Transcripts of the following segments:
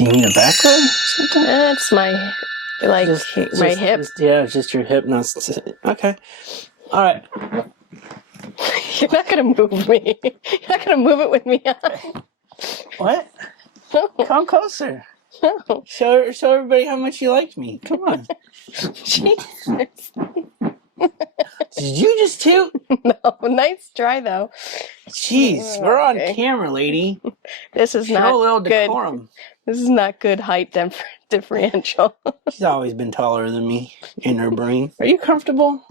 Do you need a back rub or something? That's my, my hip. Yeah, it's just your hip. Okay. All right. You're not going to move me. You're not going to move it with me on. What? No. Come closer. No. Show everybody how much you liked me. Come on. Jesus. Did you just toot? No, nice try though. Jeez, we're on camera, lady. This is Show not a little good. decorum. This is not good height differential. She's always been taller than me in her brain. Are you comfortable?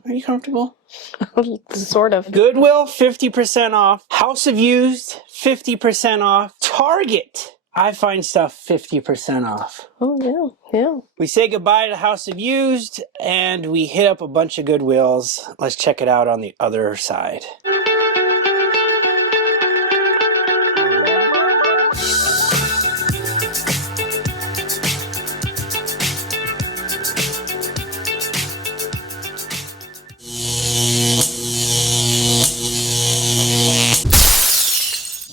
Sort of. Goodwill, 50% off. House of Used, 50% off. Target, I find stuff 50% off. Oh, yeah. We say goodbye to House of Used, and we hit up a bunch of Goodwills. Let's check it out on the other side.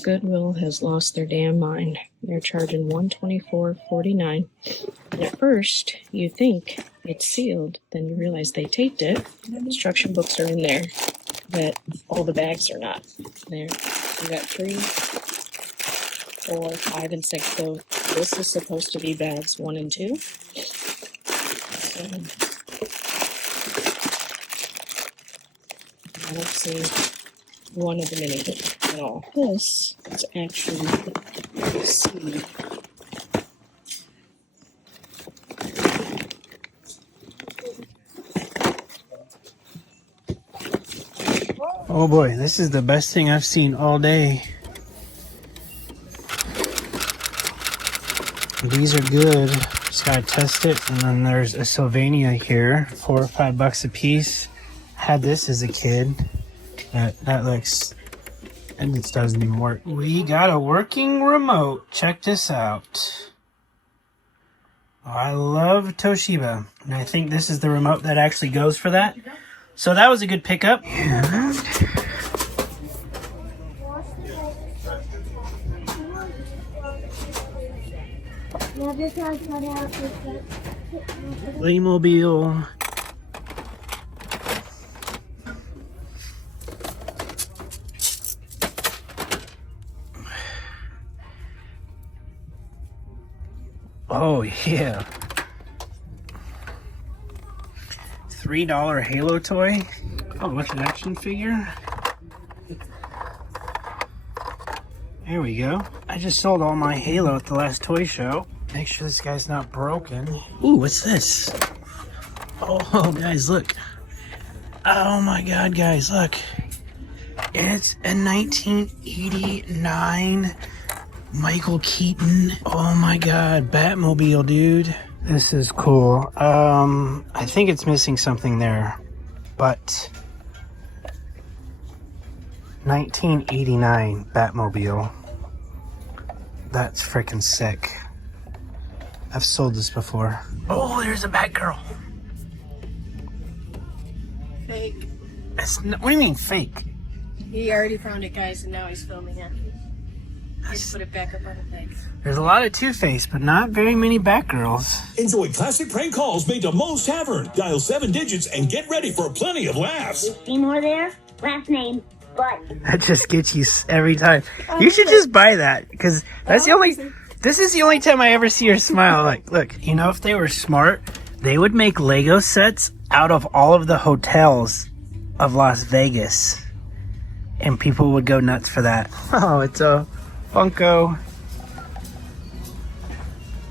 Goodwill has lost their damn mind. They're charging $124.49. And at first, you think it's sealed. Then you realize they taped it. Instruction books are in there, but all the bags are not. There, you got 3, 4, 5, and 6. So this is supposed to be bags 1 and 2. So, I don't see one of them in it at all. This is actually seed. Oh boy, this is the best thing I've seen all day. These are good. Just gotta test it. And then there's a Sylvania here, $4 or $5 a piece. Had this as a kid. That looks, and this doesn't even work. We got a working remote. Check this out. Oh, I love Toshiba, and I think this is the remote that actually goes for that. So that was a good pickup. And Playmobil. Oh yeah. $3 Halo toy. Oh, what's an action figure? There we go. I just sold all my Halo at the last toy show. Make sure this guy's not broken. Ooh, what's this? Oh, guys, look. Oh my God, guys, look. It's a 1989 Michael Keaton. Oh my God, Batmobile, dude. This is cool. I think it's missing something there, but 1989 Batmobile. That's freaking sick. I've sold this before. Oh, there's a Batgirl. Fake. What do you mean fake? He already found it, guys, and now he's filming it. Just put it back up on the thing. There's a lot of Two-Face, but not very many Batgirls. Enjoy classic prank calls made to Moe's Tavern. Dial 7 digits and get ready for plenty of laughs. See more there? Last name, but. That just gets you every time. You should just buy that, because that's the only... This is the only time I ever see her smile. Like, look, you know, if they were smart, they would make Lego sets out of all of the hotels of Las Vegas. And people would go nuts for that. Oh, it's a Funko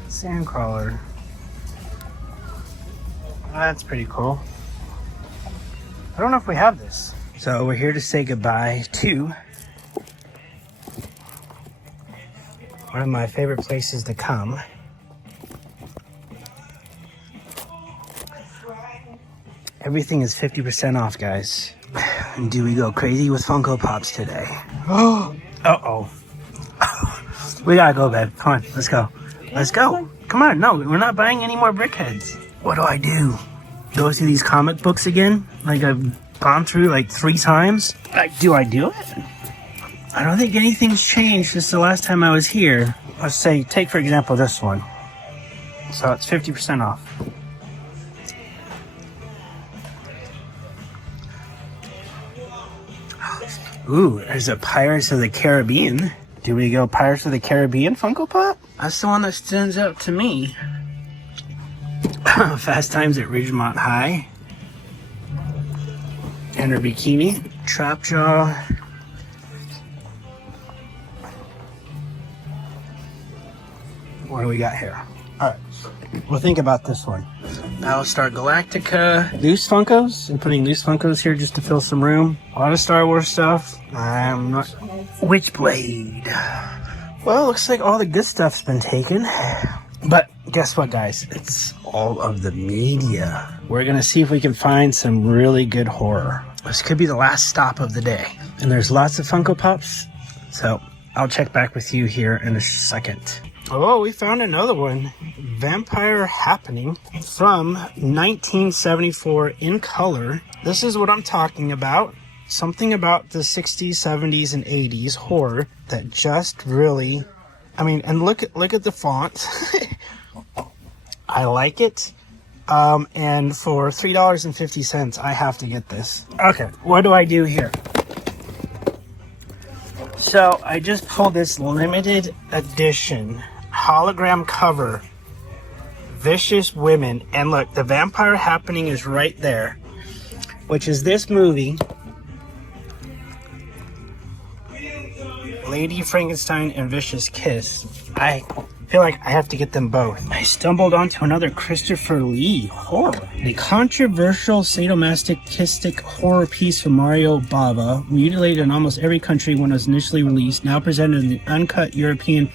Sandcrawler. That's pretty cool. I don't know if we have this. So we're here to say goodbye to one of my favorite places to come. Everything is 50% off, guys. And do we go crazy with Funko Pops today? Oh, uh-oh. We gotta go, babe. Come on, let's go. Let's go. Come on, no, we're not buying any more brickheads. What do? Go through these comic books again? Like I've gone through like 3 times? Like, do I do it? I don't think anything's changed since the last time I was here. Let's say, take for example this one. So it's 50% off. Ooh, there's a Pirates of the Caribbean. Do we go Pirates of the Caribbean Funko Pop? That's the one that stands out to me. Fast Times at Ridgemont High. And her bikini. Trapjaw. What do we got here? Alright, we'll think about this one. Battlestar Galactica. Loose Funkos. I'm putting loose Funkos here just to fill some room. A lot of Star Wars stuff. I'm not... Witchblade. Well, looks like all the good stuff's been taken. But guess what, guys? It's all of the media. We're gonna see if we can find some really good horror. This could be the last stop of the day. And there's lots of Funko Pops. So I'll check back with you here in a second. Oh, we found another one. Vampire Happening from 1974 in color. This is what I'm talking about. Something about the 60s, 70s, and 80s horror that just really... I mean, and look at the font. I like it. And for $3.50, I have to get this. Okay, what do I do here? So I just pulled this limited edition hologram cover, Vicious Women, and look, the Vampire Happening is right there, which is this movie, Lady Frankenstein and Vicious Kiss. I feel like I have to get them both. I stumbled onto another Christopher Lee horror. The controversial sadomasochistic horror piece from Mario Bava, mutilated in almost every country when it was initially released, now presented in the uncut European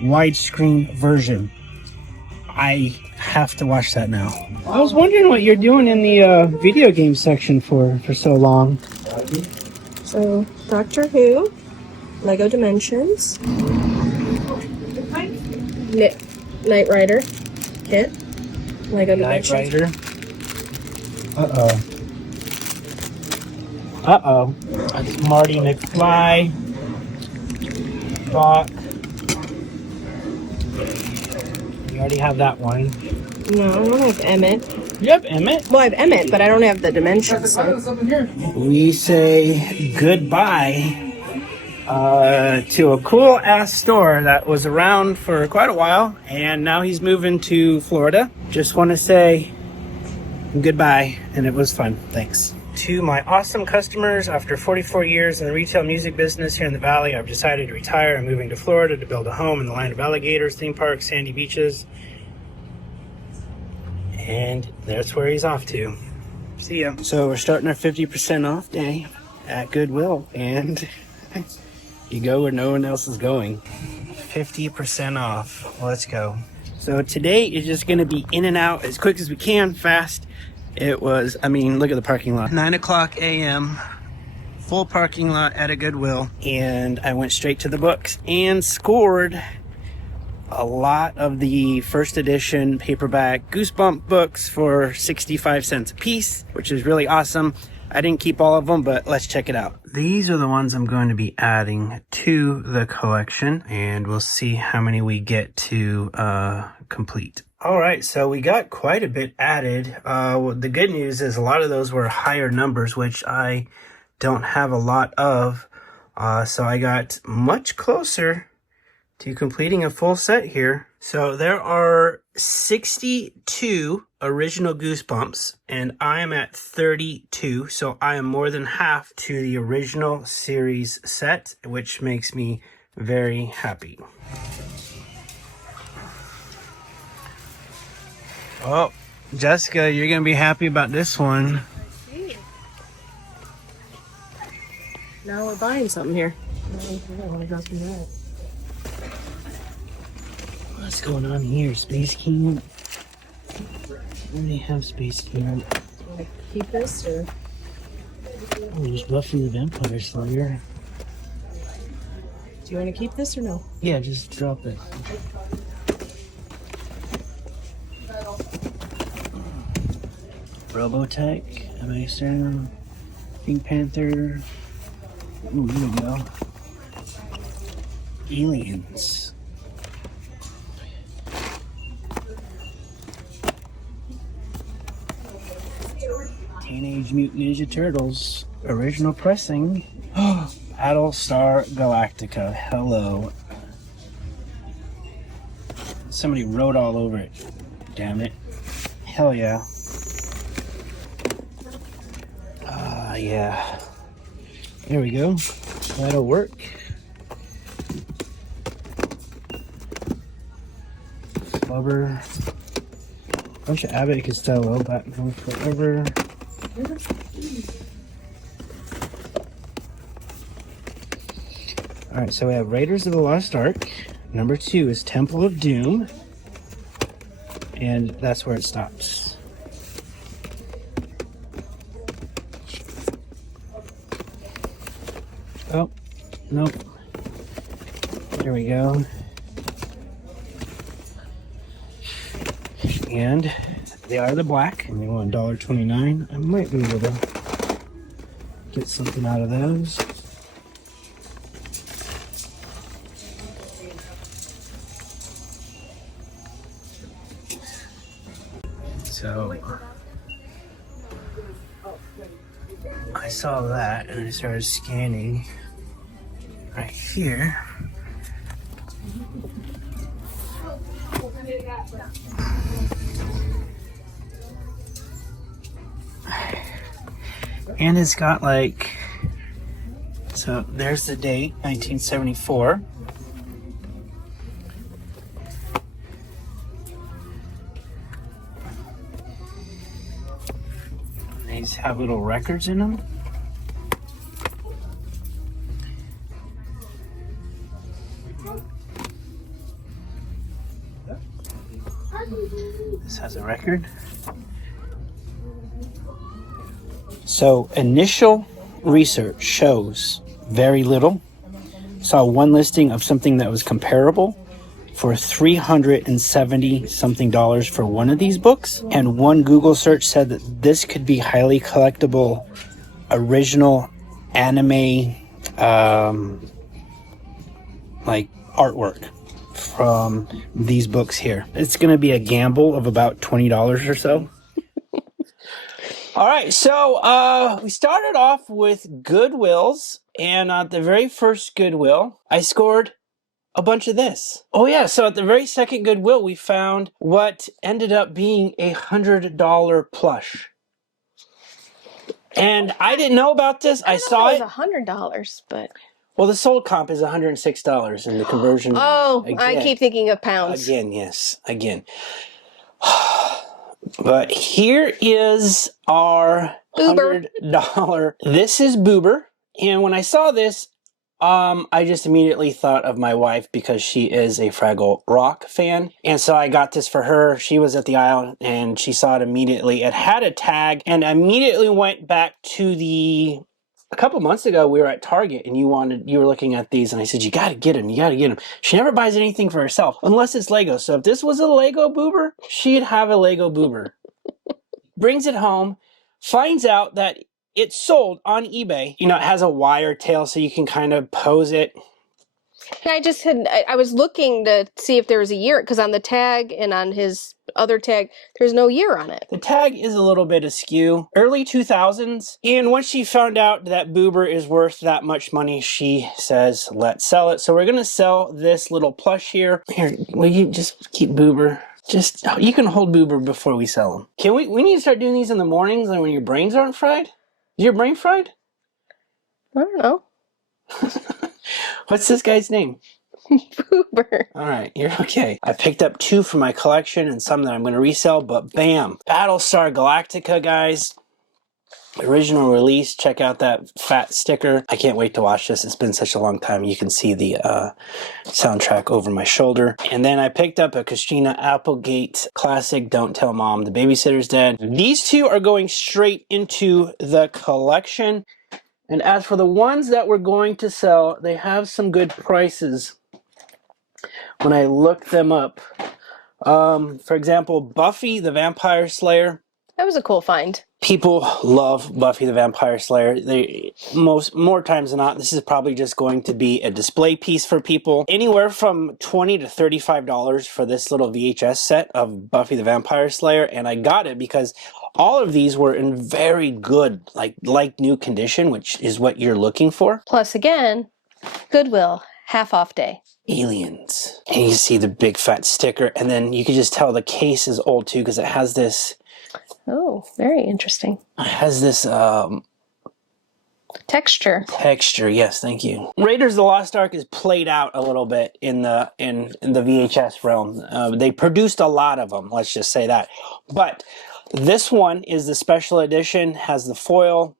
widescreen version. I have to watch that now. I was wondering what you're doing in the video game section for so long. So, Doctor Who, Lego Dimensions, Knight Rider kit, Lego Knight Dimensions. Rider. Uh-oh. That's Marty McFly. Bach. You already have that one. No, I don't have Emmett. You have Emmett? Well, I have Emmett, but I don't have the Dimensions. So. We say goodbye to a cool ass store that was around for quite a while, and now he's moving to Florida. Just want to say goodbye, and it was fun. Thanks. To my awesome customers, after 44 years in the retail music business here in the Valley, I've decided to retire. I'm moving to Florida to build a home in the land of alligators, theme parks, sandy beaches. And that's where he's off to. See ya. So we're starting our 50% off day at Goodwill, and you go where no one else is going. 50% off. Let's go. So today is just going to be in and out as quick as we can, fast. It was, I mean, look at the parking lot. 9 o'clock a.m. Full parking lot at a Goodwill. And I went straight to the books and scored a lot of the first edition paperback Goosebump books for 65 cents a piece, which is really awesome. I didn't keep all of them, but let's check it out. These are the ones I'm going to be adding to the collection, and we'll see how many we get to complete. All right, so we got quite a bit added. The good news is a lot of those were higher numbers, which I don't have a lot of. So I got much closer to completing a full set here. So there are 62 original Goosebumps, and I am at 32. So I am more than half to the original series set, which makes me very happy. Oh, Jessica, you're going to be happy about this one. Now we're buying something here. What's going on here? Space Camp? Where do they have Space Camp? Want to keep this or? Oh, there's Buffy the Vampire Slayer. Do you want to keep this or no? Yeah, just drop it. Robotech, Amazon, Pink Panther. Ooh, here we go. Aliens. Teenage Mutant Ninja Turtles original pressing. Battlestar Galactica. Hello. Somebody wrote all over it. Damn it. Hell yeah. Yeah. There we go. That'll work. Flubber. Bunch of Abbott and Costello. Batman Forever. Alright, so we have Raiders of the Lost Ark. Number 2 is Temple of Doom. And that's where it stops. Oh, nope. There we go. And they are the black. And they want $1.29. I might be able to get something out of those. So I saw that and I started scanning right here. And it's got like, so there's the date, 1974. These have little records in them. This has a record. So initial research shows very little. Saw one listing of something that was comparable for $370 something for one of these books, and one Google search said that this could be highly collectible original anime like artwork from these books here. It's gonna be a gamble of about $20 or so. All right, so we started off with Goodwills, and at the very first Goodwill I scored a bunch of this. Oh yeah, so at the very second Goodwill, we found what ended up being a $100 plush. And I didn't know about this. I saw it. It was $100, but... Well, the sold comp is $106 in the conversion. Oh, again, I keep thinking of pounds. Again, yes, again. But here is our $100. This is Boober. And when I saw this, I just immediately thought of my wife because she is a Fraggle Rock fan. And so I got this for her. She was at the aisle and she saw it immediately. It had a tag, and I immediately went back to a couple months ago, we were at Target and you were looking at these and I said, you gotta get them, you gotta get them. She never buys anything for herself unless it's Lego. So if this was a Lego Boober, she'd have a Lego Boober. Brings it home, finds out that it's sold on eBay. You know, it has a wire tail so you can kind of pose it. I was looking to see if there was a year, because on the tag and on his other tag, there's no year on it. The tag is a little bit askew. Early 2000s. And once she found out that Boober is worth that much money, she says, let's sell it. So we're going to sell this little plush here. Here, will you just keep Boober? Just, you can hold Boober before we sell him. We need to start doing these in the mornings and when your brains aren't fried? Is your brain fried? I don't know. What's this guy's name? Boober. All right, you're okay. I picked up 2 for my collection and some that I'm going to resell, but bam. Battlestar Galactica, guys. Original release. Check out that fat sticker. I can't wait to watch this. It's been such a long time. You can see the soundtrack over my shoulder. And then I picked up a Christina Applegate classic, Don't Tell Mom the Babysitter's Dead. These 2 are going straight into the collection. And as for the ones that we're going to sell, they have some good prices when I look them up. For example, Buffy the Vampire Slayer. That was a cool find. People love Buffy the Vampire Slayer. More times than not, this is probably just going to be a display piece for people. Anywhere from $20 to $35 for this little VHS set of Buffy the Vampire Slayer. And I got it because All of these were in very good, like new condition, which is what you're looking for. Plus, again, Goodwill, half off day. Aliens. And you see the big fat sticker, and then you can just tell the case is old too, because it has this. Oh, very interesting. It has this Texture. texture. Yes, thank you. Raiders of the Lost Ark is played out a little bit in the VHS realm. They produced a lot of them. Let's just say that. But this one is the special edition. Has the foil.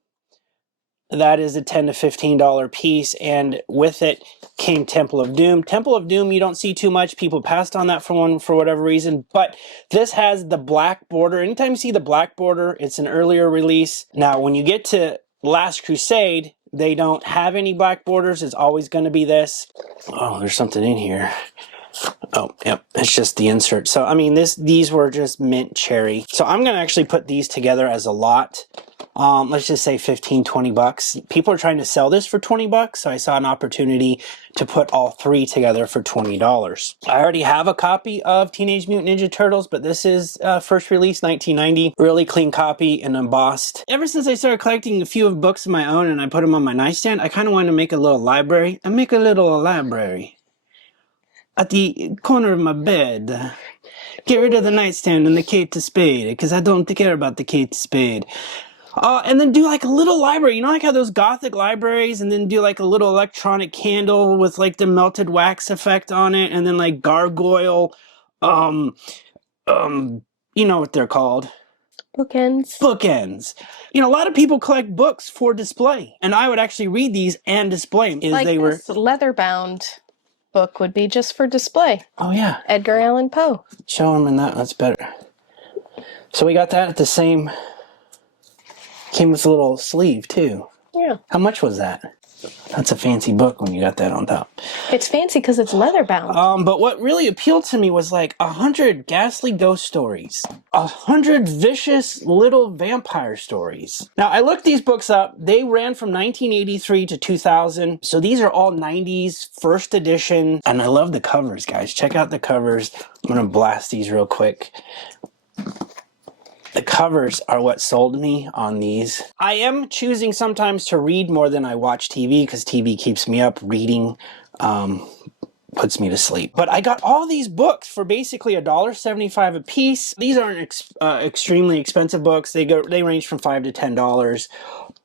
That is a $10 to $15 piece, and with it came Temple of Doom. Temple of Doom, you don't see too much. People passed on that for whatever reason, but this has the black border. Anytime you see the black border, it's an earlier release. Now, when you get to Last Crusade, they don't have any black borders. It's always going to be this. Oh, there's something in here. Oh, yep, it's just the insert. So, I mean, these were just mint cherry. So I'm going to actually put these together as a lot. Let's just say 15, 20 bucks. People are trying to sell this for 20 bucks, so I saw an opportunity to put all three together for $20. I already have a copy of Teenage Mutant Ninja Turtles, but this is first release 1990. Really clean copy and embossed. Ever since I started collecting a few books of my own and I put them on my nightstand, I kind of wanted to make a little library. I make a little library at the corner of my bed. Get rid of the nightstand and the Kate Spade, because I don't care about the Kate Spade. And then do like a little library, you know, like how those gothic libraries, and then do like a little electronic candle with like the melted wax effect on it, and then like gargoyle, you know what they're called. Bookends. Bookends. You know, a lot of people collect books for display, and I would actually read these and display them. Like this leather-bound book would be just for display. Oh yeah. Edgar Allan Poe. Show them in that, that's better. So we got that at the same... Came with a little sleeve too. Yeah. How much was that? That's a fancy book when you got that on top. It's fancy because it's leather bound. But what really appealed to me was like 100 ghastly ghost stories, 100 vicious little vampire stories. Now I looked these books up. They ran from 1983 to 2000. So these are all 90s first edition. And I love the covers, guys. Check out the covers. I'm going to blast these real quick. The covers are what sold me on these. I am choosing sometimes to read more than I watch TV, because TV keeps me up. Reading puts me to sleep. But I got all these books for basically $1.75 a piece. These aren't extremely expensive books. They range from $5 to $10.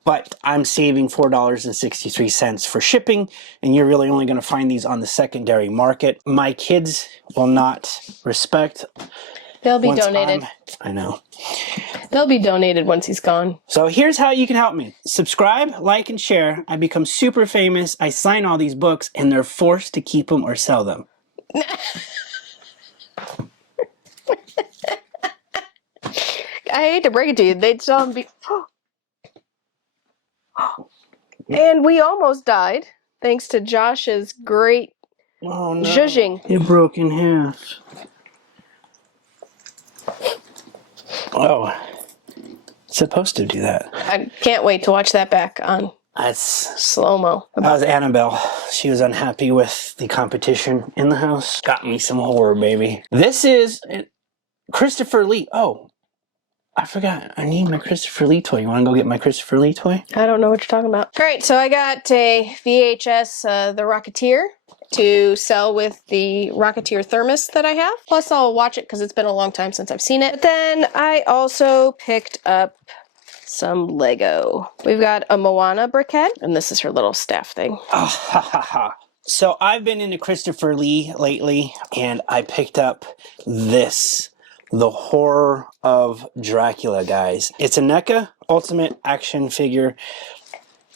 But I'm saving $4.63 for shipping, and you're really only going to find these on the secondary market. My kids will not respect. They'll be donated. I know. They'll be donated once he's gone. So here's how you can help me. Subscribe, like, and share. I become super famous. I sign all these books, and they're forced to keep them or sell them. I hate to break it to you. They'd sell them. And we almost died, thanks to Josh's great zhuzhing. It broke in half. Oh, it's supposed to do that. I can't wait to watch that back on That's slow-mo. That was Annabelle. She was unhappy with the competition in the house. Got me some horror, baby. This is Christopher Lee. Oh, I forgot. I need my Christopher Lee toy. You want to go get my Christopher Lee toy? I don't know what you're talking about. All right, so I got a VHS, The Rocketeer, to sell with the Rocketeer thermos that I have. Plus, I'll watch it because it's been a long time since I've seen it. But then I also picked up some Lego. We've got a Moana briquette, and this is her little staff thing. Oh, ha, ha, ha. So I've been into Christopher Lee lately, and I picked up this. The Horror of Dracula, guys. It's a NECA Ultimate Action Figure.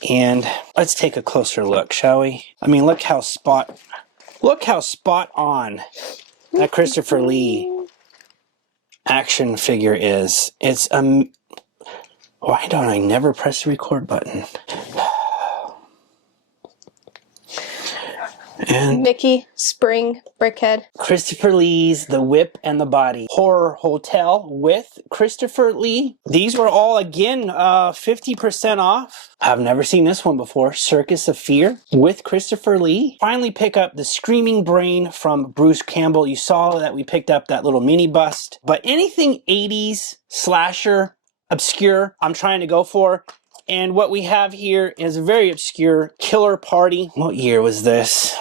And let's take a closer look, shall we? I mean, look how spot on that Christopher Lee action figure is. It's why don't I never press the record button? And Mickey Spring brickhead. Christopher Lee's The Whip and the Body Horror Hotel with Christopher Lee. These were all, again, 50% off. I've never seen this one before. Circus of Fear with Christopher Lee. Finally pick up the Screaming Brain from Bruce Campbell. You saw that we picked up that little mini bust. But anything 80s, slasher, obscure I'm trying to go for. And what we have here is a very obscure Killer Party. What year was this?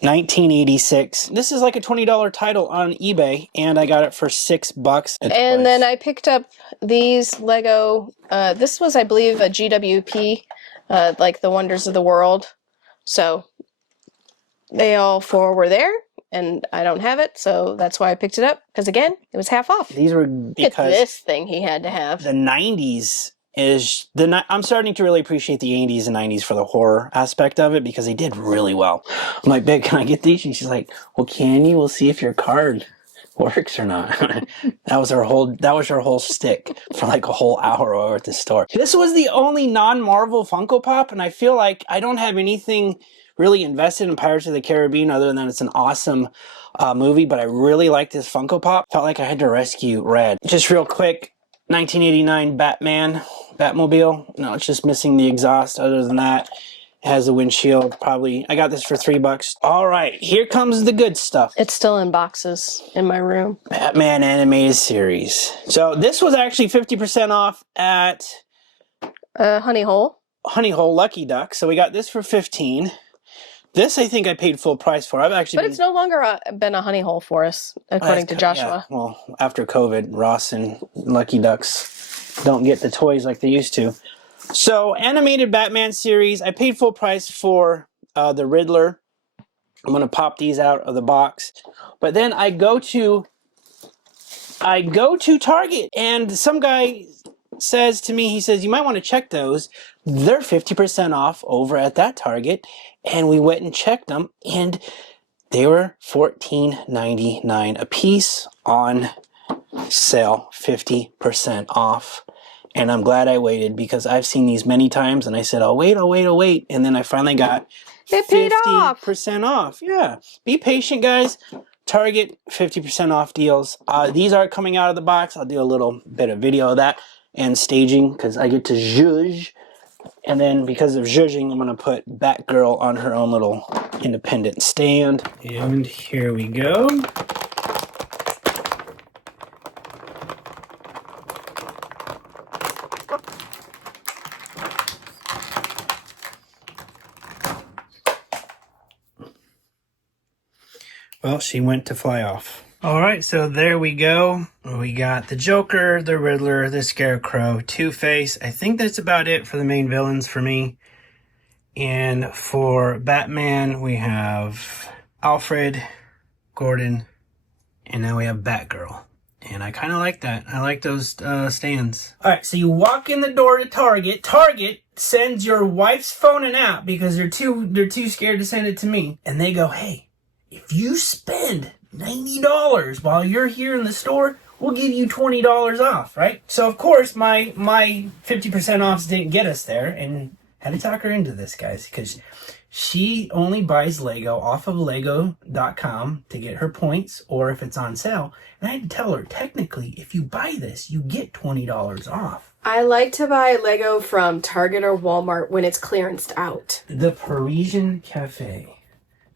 1986. This is like a $20 title on eBay, and I got it for $6. And then I picked up these Lego. This was, I believe, a GWP, like the Wonders of the World. So they all four were there, and I don't have it, so that's why I picked it up. Because again, it was half off. These were Look because at this thing he had to have. the 90s is I'm starting to really appreciate the 80s and 90s for the horror aspect of it, because they did really well. I'm like, babe, can I get these? And she's like, well, can you? We'll see if your card works or not. that was her whole stick for like a whole hour over at the store. This was the only non-Marvel Funko Pop, and I feel like I don't have anything really invested in Pirates of the Caribbean other than it's an awesome movie, but I really like this Funko Pop. Felt like I had to rescue Red. Just real quick, 1989 Batmobile. No, it's just missing the exhaust. Other than that, it has a windshield. Probably, I got this for $3. All right, here comes the good stuff. It's still in boxes in my room. Batman Animated Series. So this was actually 50% off at Honey Hole Lucky Duck. So we got this for $15. This I think I paid full price for. I've actually, but it's no longer been a honey hole for us, according to Joshua. Yeah. Well, after COVID, Ross and Lucky Ducks don't get the toys like they used to. So, animated Batman series. I paid full price for the Riddler. I'm going to pop these out of the box. But then I go to Target, and some guy says to me, he says, you might want to check those. They're 50% off over at that Target. And we went and checked them, and they were $14.99 a piece on sale, 50% off. And I'm glad I waited, because I've seen these many times, and I said, I'll wait. And then I finally got 50% off. Yeah. Be patient, guys. Target, 50% off deals. These are coming out of the box. I'll do a little bit of video of that and staging, because I get to zhuzh. And then because of zhuzhing, I'm going to put Batgirl on her own little independent stand. And here we go. Well, she went to fly off. All right, so there we go. We got the Joker, the Riddler, the Scarecrow, Two-Face. I think that's about it for the main villains for me. And for Batman, we have Alfred, Gordon, and now we have Batgirl. And I kind of like that. I like those stands. All right, so you walk in the door to Target. Target sends your wife's phone an app because they're too scared to send it to me. And they go, hey, if you spend $90 while you're here in the store, we'll give you $20 off, right? So of course my 50% offs didn't get us there, and had to talk her into this, guys, because she only buys Lego off of Lego.com to get her points, or if it's on sale. And I had to tell her, technically, if you buy this, you get $20 off. I like to buy Lego from Target or Walmart when it's clearanced out. The Parisian Cafe.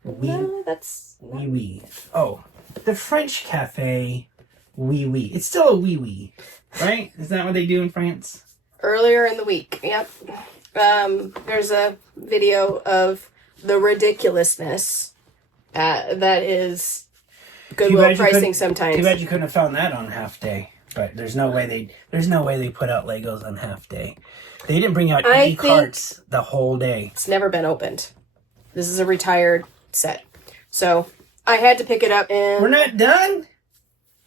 No, that's... Oui, oui. Oh, the French Cafe. Oui, oui. It's still a oui, oui, right? Is that what they do in France? Earlier in the week, yep. There's a video of the ridiculousness that is Goodwill pricing sometimes. Too bad you couldn't have found that on half day. But there's no way they put out Legos on half day. They didn't bring out empty carts the whole day. It's never been opened. This is a retired set. So I had to pick it up, and we're not done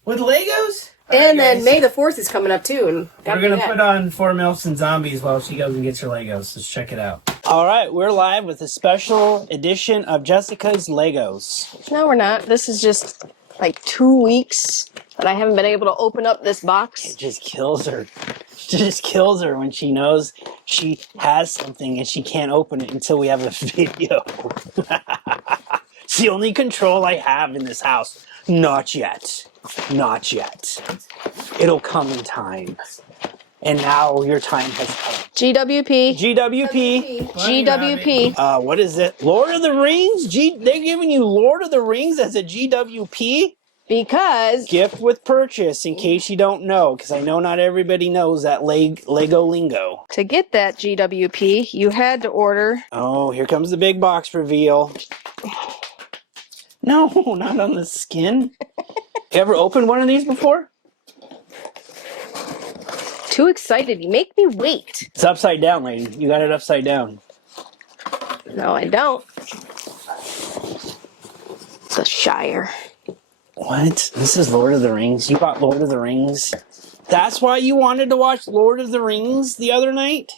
with Legos? And then May the 4th is coming up too, and we're going to put on 4 MILFs and Zombies while she goes and gets her Legos. Let's check it out. All right, we're live with a special edition of Jessica's Legos. No, we're not. This is just like 2 weeks that I haven't been able to open up this box. It just kills her. It just kills her when she knows she has something and she can't open it until we have a video. It's the only control I have in this house. Not yet. Not yet. It'll come in time. And now your time has come. GWP. What is it? Lord of the Rings? They're giving you Lord of the Rings as a GWP? Because gift with purchase, in case you don't know, because I know not everybody knows that Lego lingo. to get that GWP, you had to order. Oh, here comes the big box reveal. No, not on the skin. You ever opened one of these before? Too excited. You make me wait. It's upside down, lady. You got it upside down. No, I don't. It's a Shire. What? This is Lord of the Rings? You got Lord of the Rings? That's why you wanted to watch Lord of the Rings the other night?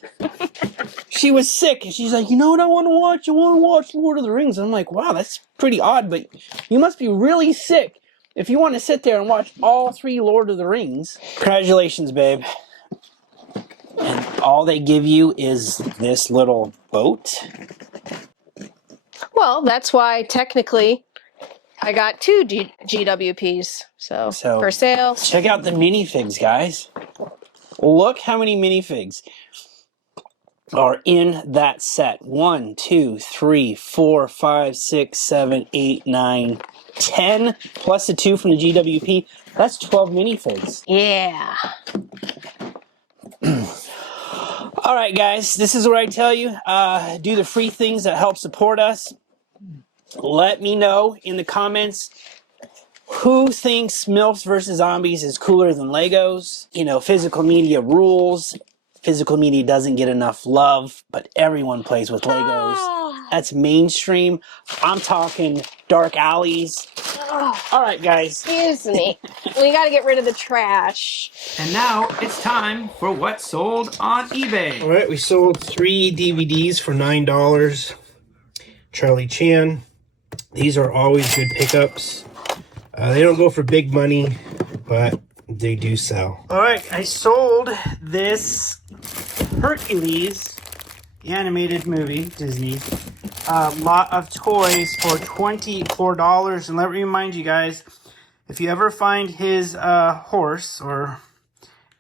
She was sick, and she's like, you know what I want to watch? I want to watch Lord of the Rings. I'm like, wow, that's pretty odd, but you must be really sick if you want to sit there and watch all 3 Lord of the Rings. Congratulations, babe. And all they give you is this little boat? Well, that's why technically I got 2 GWPs. So for sale. Check out the minifigs, guys. Look how many minifigs are in that set. 1, 2, 3, 4, 5, 6, 7, 8, 9, 10, plus the 2 from the GWP. That's 12 minifigs. Yeah. All right, guys, this is what I tell you. Do the free things that help support us. Let me know in the comments who thinks MILFs versus Zombies is cooler than Legos. You know, physical media rules. Physical media doesn't get enough love, but everyone plays with Legos. That's mainstream. I'm talking dark alleys. All right, guys. Excuse me. We got to get rid of the trash. And now it's time for what sold on eBay. All right, we sold 3 DVDs for $9. Charlie Chan. These are always good pickups. They don't go for big money, but they do sell. All right, I sold this Hercules, the animated movie, Disney. Lot of toys for $24. And let me remind you guys, if you ever find his horse or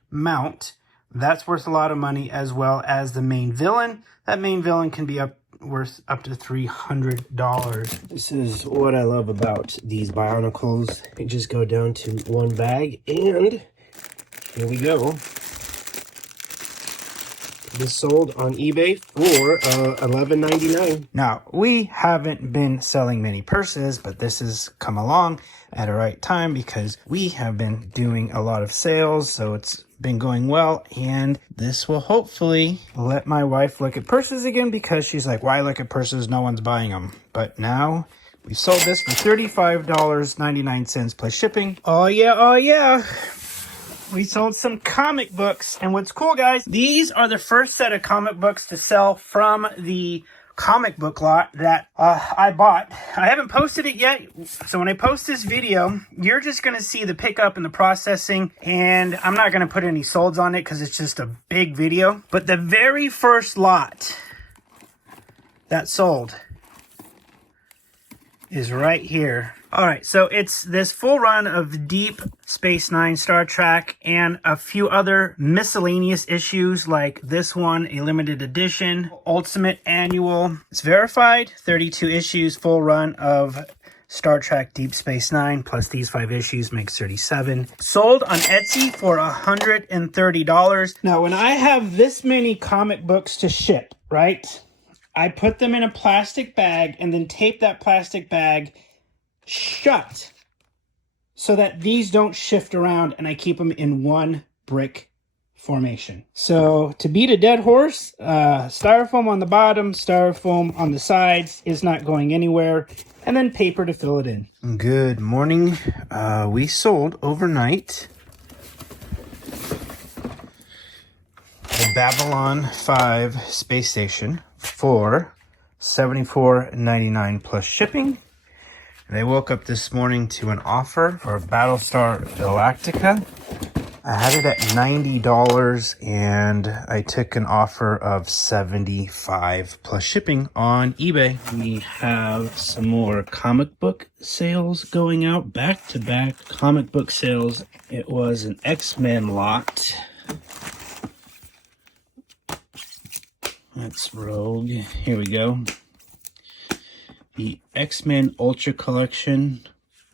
mount, that's worth a lot of money, as well as the main villain. That main villain can be worth up to $300. This is what I love about these Bionicles. They just go down to 1 bag, and here we go. This sold on eBay for $11.99. Now, we haven't been selling many purses, but this has come along at a right time because we have been doing a lot of sales, so it's been going well, and this will hopefully let my wife look at purses again, because she's like, why look at purses? No one's buying them. But now we sold this for $35.99 plus shipping. Oh yeah, oh yeah. We sold some comic books, and what's cool, guys, these are the first set of comic books to sell from the comic book lot that I bought. I haven't posted it yet, so when I post this video, you're just going to see the pickup and the processing, and I'm not going to put any solds on it because it's just a big video. But the very first lot that sold is right here. All right, so it's this full run of Deep Space Nine, Star Trek, and a few other miscellaneous issues like this one, a limited edition, Ultimate Annual. It's verified, 32 issues, full run of Star Trek Deep Space Nine, plus these 5 issues makes 37. Sold on Etsy for $130. Now, when I have this many comic books to ship, right, I put them in a plastic bag and then tape that plastic bag shut so that these don't shift around, and I keep them in one brick formation. So to beat a dead horse, styrofoam on the bottom, styrofoam on the sides is not going anywhere, and then paper to fill it in. Good morning. We sold overnight the Babylon 5 space station for $74.99 plus shipping. And I woke up this morning to an offer for Battlestar Galactica. I had it at $90, and I took an offer of $75 plus shipping on eBay. We have some more comic book sales going out, back-to-back comic book sales. It was an X-Men lot. That's Rogue. Here we go. The X-Men Ultra Collection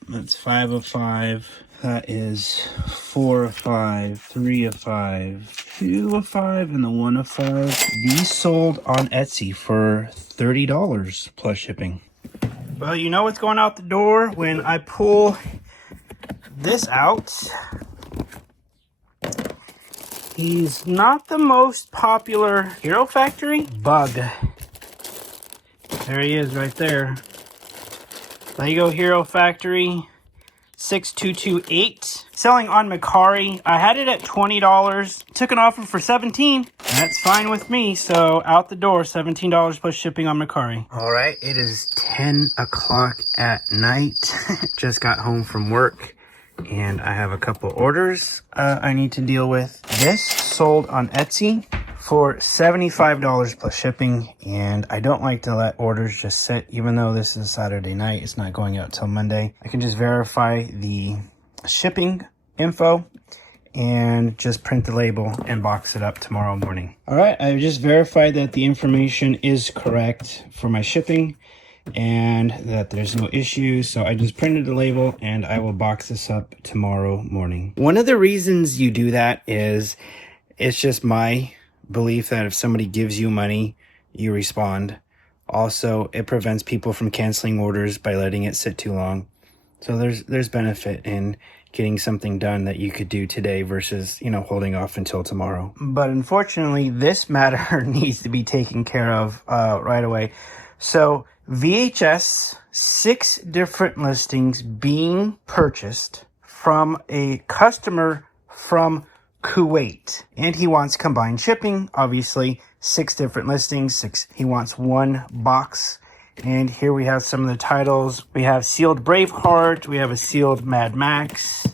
That's 5 of 5. That is 4 of 5, 3 of 5, 2 of 5, and the 1 of 5. These sold on Etsy for $30 plus shipping. Well, you know what's going out the door when I pull this out. He's not the most popular Hero Factory bug. There he is right there. Lego Hero Factory 6228. Selling on Mercari. I had it at $20. Took an offer for $17. That's fine with me. So out the door, $17 plus shipping on Mercari. All right, it is 10 o'clock at night. Just got home from work. And I have a couple orders I need to deal with. This sold on Etsy for $75 plus shipping, and I don't like to let orders just sit. Even though this is Saturday night, it's not going out till Monday. I can just verify the shipping info and just print the label and box it up tomorrow morning. All right, I just verified that the information is correct for my shipping and that there's no issues. So I just printed the label and I will box this up tomorrow morning. One of the reasons you do that is it's just my belief that if somebody gives you money, you respond. Also, it prevents people from canceling orders by letting it sit too long. So there's benefit in getting something done that you could do today versus, you know, holding off until tomorrow. But unfortunately, this matter needs to be taken care of right away. So VHS, 6 different listings being purchased from a customer from Kuwait. And he wants combined shipping, obviously. 6 different listings, he wants 1 box. And here we have some of the titles. We have Sealed Braveheart, we have a Sealed Mad Max,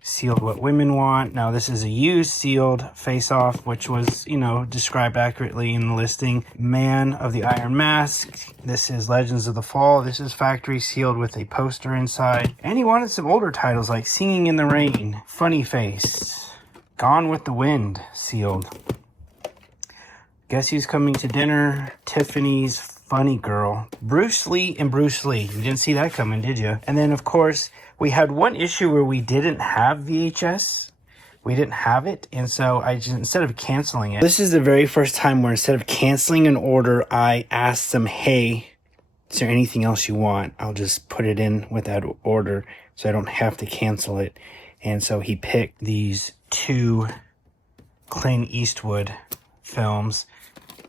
Sealed What Women Want. Now this is a used sealed Face Off, which was, you know, described accurately in the listing. Man of the Iron Mask. This is Legends of the Fall. This is factory sealed with a poster inside. And he wanted some older titles like Singing in the Rain, Funny Face, Gone with the Wind, sealed. Guess Who's Coming to Dinner, Tiffany's Funny Girl, Bruce Lee and Bruce Lee. You didn't see that coming, did you? And then, of course, we had one issue where we didn't have VHS. We didn't have it, and so I just, instead of canceling it, this is the very first time where instead of canceling an order, I asked them, hey, is there anything else you want? I'll just put it in with that order so I don't have to cancel it. And so he picked these 2 Clint Eastwood films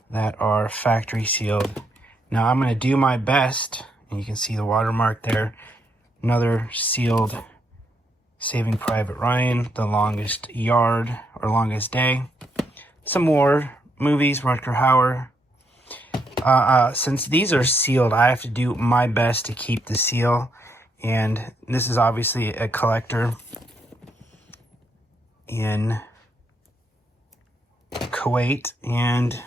that are factory sealed. Now I'm going to do my best, and you can see the watermark there. Another sealed Saving Private Ryan, The Longest Yard or Longest Day. Some more movies, Rutger Hauer. Since these are sealed, I have to do my best to keep the seal. And this is obviously a collector in Kuwait, and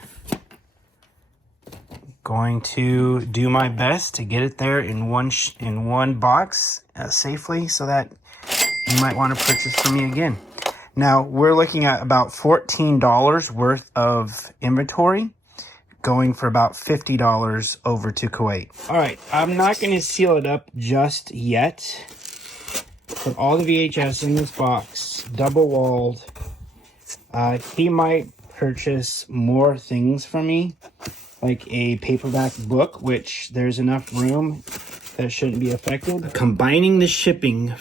going to do my best to get it there in one box safely, so that you might want to purchase from me again. Now we're looking at about $14 worth of inventory, going for about $50 over to Kuwait. All right, I'm not going to seal it up just yet. Put all the VHS in this box, double walled. He might purchase more things from me, like a paperback book, which there's enough room that shouldn't be affected. Combining the shipping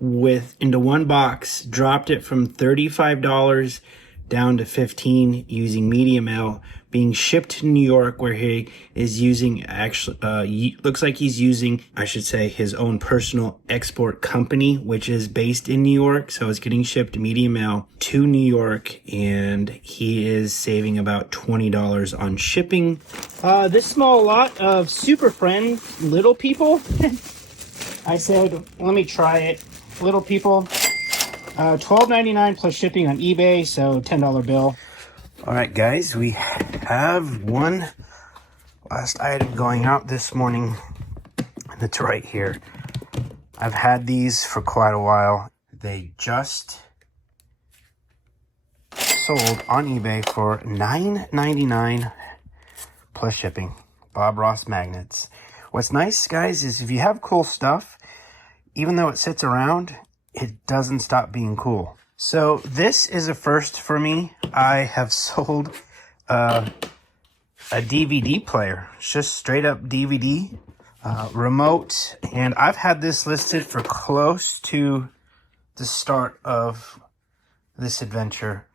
into one box dropped it from $35 down to $15 using medium L, being shipped to New York, where he is using, actually, looks like he's using, I should say, his own personal export company, which is based in New York. So it's getting shipped medium L to New York, and he is saving about $20 on shipping. This small lot of Super Friend Little People, I said, let me try it. Little People, $12.99 plus shipping on eBay, so $10 bill. All right, guys, we have one last item going out this morning. It's right here. I've had these for quite a while. They just sold on eBay for $9.99 plus shipping. Bob Ross magnets. What's nice, guys, is if you have cool stuff, even though it sits around, it doesn't stop being cool. So this is a first for me. I have sold a DVD player. It's just straight up DVD, remote. And I've had this listed for close to the start of this adventure.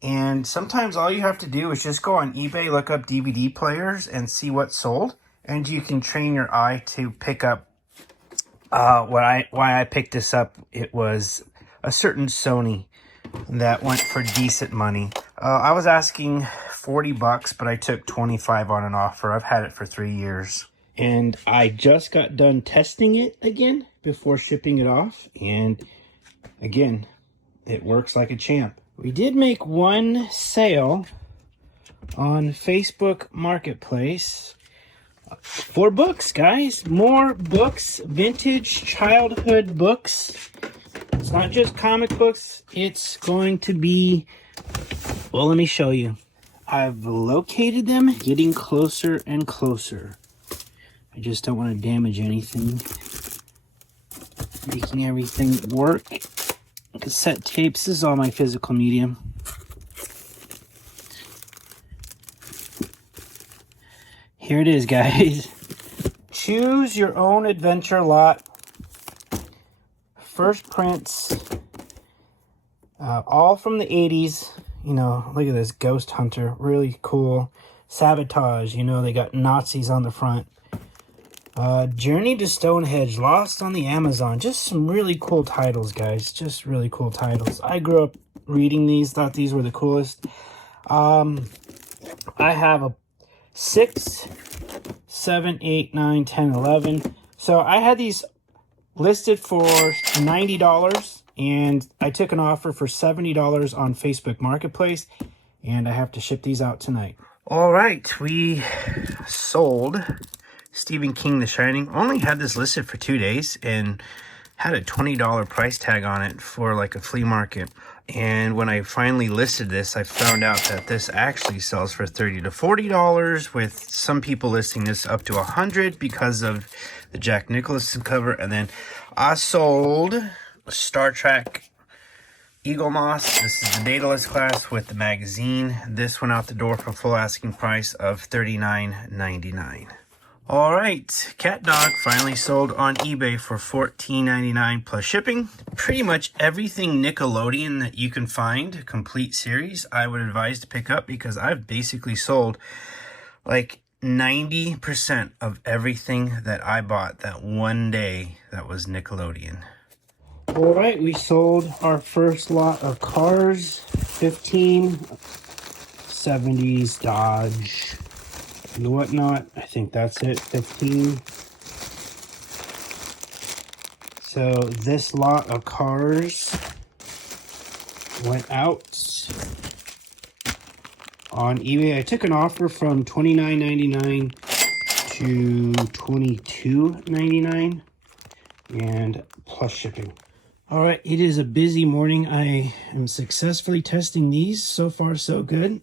And sometimes all you have to do is just go on eBay, look up DVD players and see what's sold. And you can train your eye to pick up why I picked this up. It was a certain Sony that went for decent money. I was asking $40, but I took $25 on an offer. I've had it for 3 years. And I just got done testing it again before shipping it off. And again, it works like a champ. We did make one sale on Facebook Marketplace for books, guys. More books, vintage childhood books. It's not just comic books. It's going to be, well, let me show you. I've located them, getting closer and closer. I just don't want to damage anything. Making everything work. Cassette tapes. This is all my physical medium. Here it is, guys. Choose your own adventure lot. First prints. All from the 80s. You know, look at this. Ghost Hunter. Really cool. Sabotage. You know, they got Nazis on the front. Journey to Stonehenge. Lost on the Amazon. Just some really cool titles, guys. Just really cool titles. I grew up reading these. Thought these were the coolest. I have a 6, 7, 8, 9, 10, 11. So I had these listed for $90, and I took an offer for $70 on Facebook Marketplace, and I have to ship these out tonight. All right, we sold Stephen King The Shining. Only had this listed for 2 days and had a $20 price tag on it for like a flea market. And when I finally listed this, I found out that this actually sells for $30 to $40, with some people listing this up to $100 because of the Jack Nicholson cover. And then I sold Star Trek Eagle Moss. This is the Daedalus class with the magazine. This went out the door for full asking price of $39.99. All right, Cat Dog finally sold on eBay for $14.99 plus shipping. Pretty much everything Nickelodeon that you can find, complete series, I would advise to pick up, because I've basically sold like 90% of everything that I bought that one day that was Nickelodeon. All right, we sold our first lot of cars, 15 70s Dodge and whatnot. I think that's it, 15. So this lot of cars went out on eBay. I took an offer from $29.99 to $22.99 and plus shipping. All right, it is a busy morning. I am successfully testing these. So far, so good.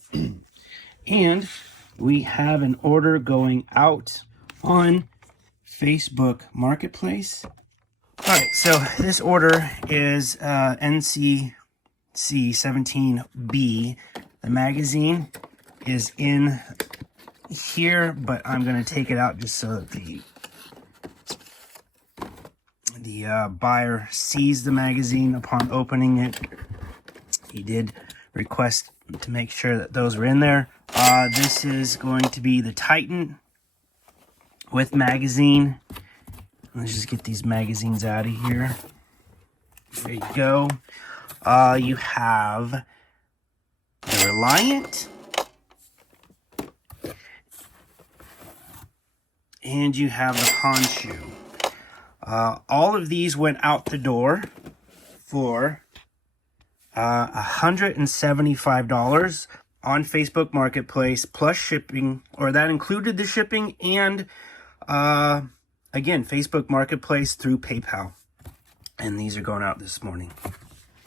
And we have an order going out on Facebook Marketplace. All right, so this order is NCC 17B. The magazine is in here, but I'm going to take it out just so that the buyer sees the magazine upon opening it. He did request to make sure that those were in there. This is going to be the Titan with magazine. Let's just get these magazines out of here. There you go. You have the Reliant. And you have the Honshu. All of these went out the door for $175 on Facebook Marketplace plus shipping, or that included the shipping and again, Facebook Marketplace through PayPal. And these are going out this morning.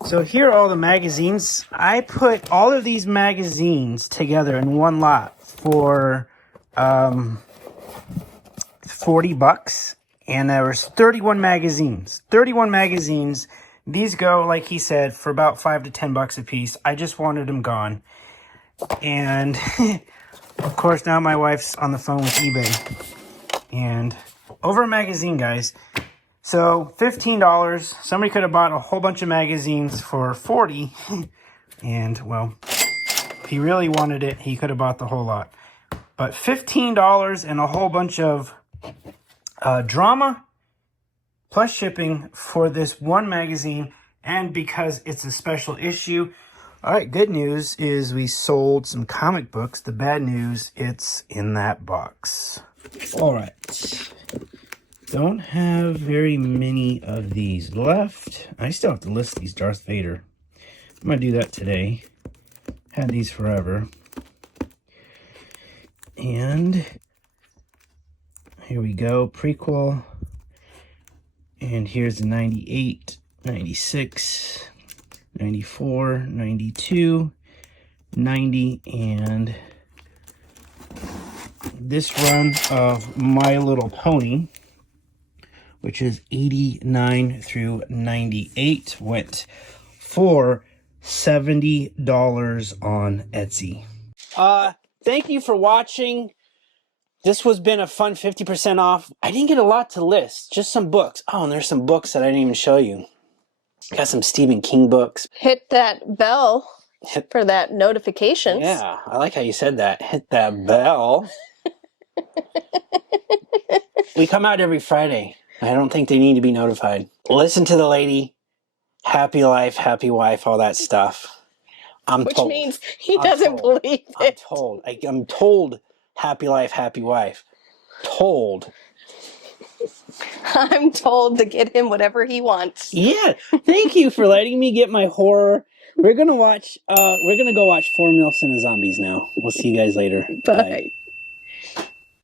So here are all the magazines. I put all of these magazines together in one lot for 40 bucks, and there was 31 magazines. 31 magazines. These go, like he said, for about 5 to 10 bucks a piece. I just wanted them gone. And of course, now my wife's on the phone with eBay. And over a magazine, guys. So $15. Somebody could have bought a whole bunch of magazines for $40. And, well, if he really wanted it, he could have bought the whole lot. But $15 and a whole bunch of drama plus shipping for this one magazine. And because it's a special issue. All right, good news is we sold some comic books. The bad news, it's in that box. All right. Don't have very many of these left. I still have to list these Darth Vader. I'm going to do that today. Had these forever. And here we go. Prequel. And here's the 98, 96, 94, 92, 90, and this run of My Little Pony, which is 89 through 98, went for $70 on Etsy. Thank you for watching. This has been a fun 50% off. I didn't get a lot to list, just some books. Oh, and there's some books that I didn't even show you. Got some Stephen King books. Hit that bell for that notifications. Yeah, I like how you said that. Hit that bell. We come out every Friday. I don't think they need to be notified. Listen to the lady. Happy life, happy wife, all that stuff. Which means he doesn't believe it. I'm told happy life, happy wife. Told. I'm told to get him whatever he wants. Yeah. Thank you for letting me get my horror. We're gonna go watch 4 Milfs and the Zombies now. We'll see you guys later. Bye.